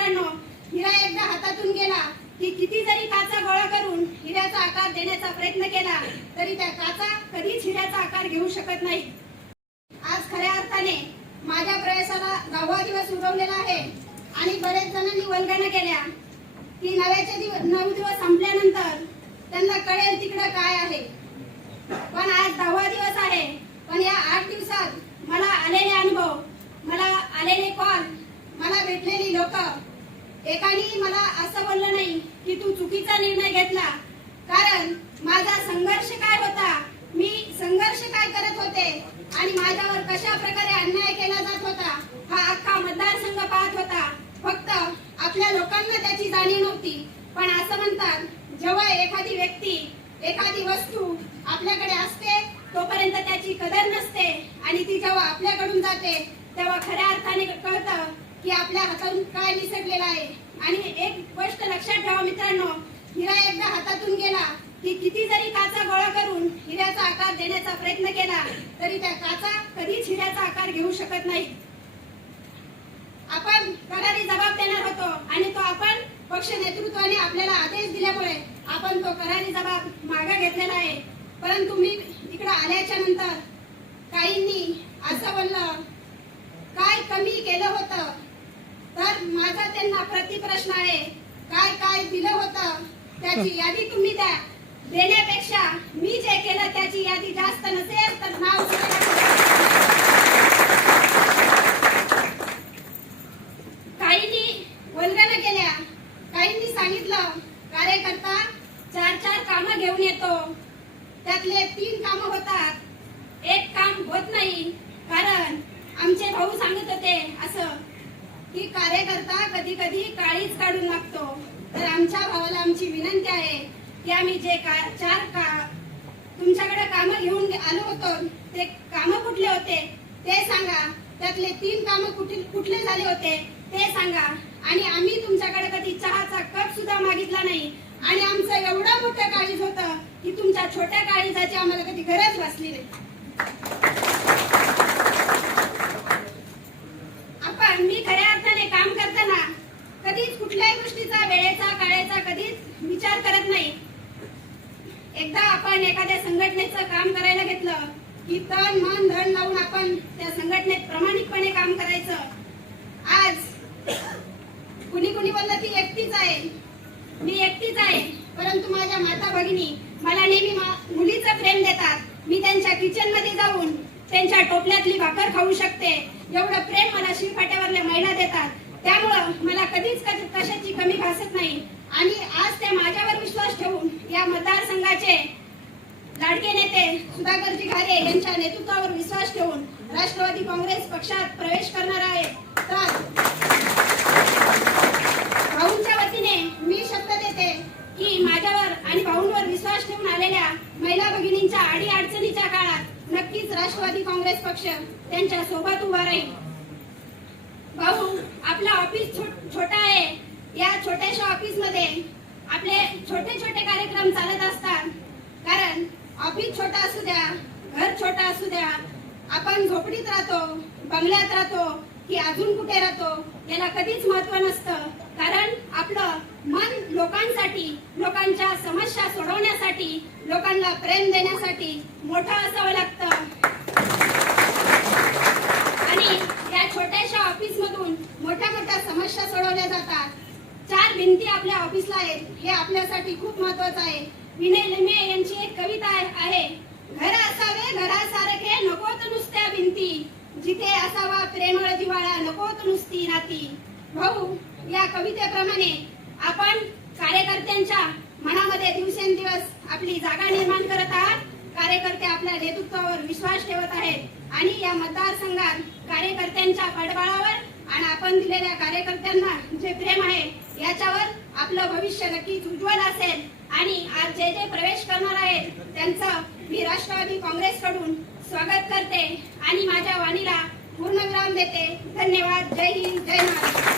मित्रांनो हिरा एकदा हातातून गेला की किती जरी काचा गोळा करून हिऱ्याचा आकार देण्याचा प्रयत्न केला तरी त्या काचा कधीच हिऱ्याचा आकार घेऊ शकत नाही. आज खऱ्या अर्थाने माझ्या प्रयासाला दहावा दिवस उगवलेला आहे आणि बरेच जणांनी वल्गना केल्या की नव्याचे दिवस नऊ दिवस संपल्यानंतर त्यांना कळेल तिकडं काय आहे. पण आज दहावा दिवस आहे पण या आठ दिवसात मला आलेले अनुभव मला आलेले कॉल मला भेटलेली लोक एकाने मला असं बोललं नाही की तू चुकीचा निर्णय घेतला. कारण माझा संघर्ष काय होता? मी संघर्ष काय करत होते? आणि माझ्यावर कशा प्रकारे अन्याय केला जात होता? हा अख्खा मतदारसंघ पाहत होता. फक्त आपल्या लोकांना त्याची जाणीव नव्हती. पण असं म्हणतात जेव्हा एखादी व्यक्ती एखादी वस्तू आपल्याकडे असते तोपर्यंत त्याची कदर नसते. आणि ती जेव्हा आपल्याकडून जाते तेव्हा खऱ्या अर्थाने कळतं की आपल्या हातातून काय निसटलेलं आहे आणि एक गोष्ट लक्षात ठेवा मित्रांनो हिरा एकदा हातातून गेला की किती जरी काचा गोळा करून हिऱ्याचा आकार देण्याचा प्रयत्न केला तरी त्या काचा कधीच हिऱ्याचा आकार घेऊ शकत नाही. आपण करारी जबाब देणार होतो आणि तो आपण पक्ष नेतृत्वाने आपल्याला आदेश दिल्यामुळे आपण तो करारी जबाब मागे घेतलेला आहे. परंतु मी इकडे आल्याच्यानंतर काहींनी असं बोललं काय कमी केलं होतं? तर माझा त्यांना प्रतिप्रश्न आहे काय काय दिलं होतं त्याची यादी तुम्ही द्या. देण्यापेक्षा मी जे केलं त्याची यादी जास्त नसेल तर नाव काहींनी वल्गना केल्या काहींनी सांगितलं कार्यकर्ता चार चार कामं घेऊन येतो. त्यातले तीन कामं होतात. एक काम होत नाही कारण आमचे भाऊ सांगत होते असं की कार्यकर्ता कधी कधी काळीच काढून लागतो आमच्या भावाला आमची विनंती आहे की आम्ही जे का चार का तुमच्याकडे कामं घेऊन आलो होतो. ते कामं कुठले होते? ते सांगा. त्यातले तीन कामं कुठे कुठले झाले होते? ते सांगा. आणि आम्ही तुमच्याकडे कधी चहाचा कप सुद्धा मागितला नाही. आणि आमचं एवढं मोठं काळीज होतं की तुमच्या छोट्या काळीजाची आम्हाला कधी गरज भासली नाही आपण मी खऱ्या अर्थाने काम करताना कधीच कुठल्याही गोष्टीचा वेळेचा काळेचा कधीच विचार करत नाही. एकदा आपण एखाद्या संघटनेचं काम करायला घेतलं की तन मन धन लावून आपण त्या संघटनेत प्रामाणिकपणे काम करायचं. आज कुणी कुणी बोललं ती एकटीच आहे. मी एकटीच आहे परंतु माझ्या माता भगिनी मला नेहमी मा- मुलीचं प्रेम देतात. मी त्यांच्या किचनमध्ये जाऊन त्यांच्या टोपल्यातली भाकर खाऊ शकते. एवढं प्रेम मला शिवफाट्यावरल्या महिला देतात. त्यामुळं मला कधीच कधी कशाची कमी भासत नाही. आणि आज त्या माझ्यावर विश्वास ठेवून या मतदारसंघाचे लाडके नेते सुधाकरजी घारे यांच्या नेतृत्वावर विश्वास ठेवून राष्ट्रवादी काँग्रेस पक्षात प्रवेश करणार आहे. तर भाऊंच्या वतीने मी शब्द देते की माझ्यावर आणि भाऊंवर विश्वास ठेवून आलेल्या महिला भगिनींच्या अडी अडचणीच्या काळात नक्कीच राष्ट्रवादी काँग्रेस पक्ष त्यांच्यासोबत उभा राहील. भाऊ आपला ऑफिस छोटा आहे. या छोट्याशा ऑफिसमध्ये आपले छोटे छोटे कार्यक्रम चालत असतात. कारण ऑफिस छोटा असू द्या घर छोटा असू द्या आपण झोपडीत राहतो बंगल्यात राहतो की अजून कुठे राहतो याला कधीच महत्त्व नसतं. कारण आपलं मन लोकांसाठी लोकांच्या समस्या सोडवण्यासाठी लोकांना प्रेम देण्यासाठी मोठं असावं लागतं. आणि या छोट्याशा ऑफिस मधून मोठ्या मोठ्या समस्या सोडवल्या जातात. चार भिंती आपल्या ऑफिसला आहेत. हे आपल्यासाठी खूप महत्वाचं आहे. विनय लिमे यांची एक कविता आहे- घर असावे घरासारखे नकोत नुसत्या भिंती. जिथे असावा प्रेमळ जिव्हाळा नकोत नुसती नाती. भाऊ या कवितेप्रमाणे आपण कार्यकर्त्यांच्या मनामध्ये दिवसेंदिवस आपली जागा निर्माण करत आहात. कार्यकर्ते आपल्या नेतृत्वावर विश्वास ठेवत आहेत आणि या मतदारसंघात कार्यकर्त्यांच्या पाठबळावर आणि आपण दिलेल्या कार्यकर्त्यांना जे प्रेम आहे याच्यावर आपलं भविष्य नक्कीच उज्ज्वल असेल. आणि आज जे जे प्रवेश करणार आहेत त्यांचं मी राष्ट्रवादी काँग्रेसकडून स्वागत करते. आणि माझ्या वाणीला पूर्णविराम देते. धन्यवाद. जय हिंद. जय महाराष्ट्र.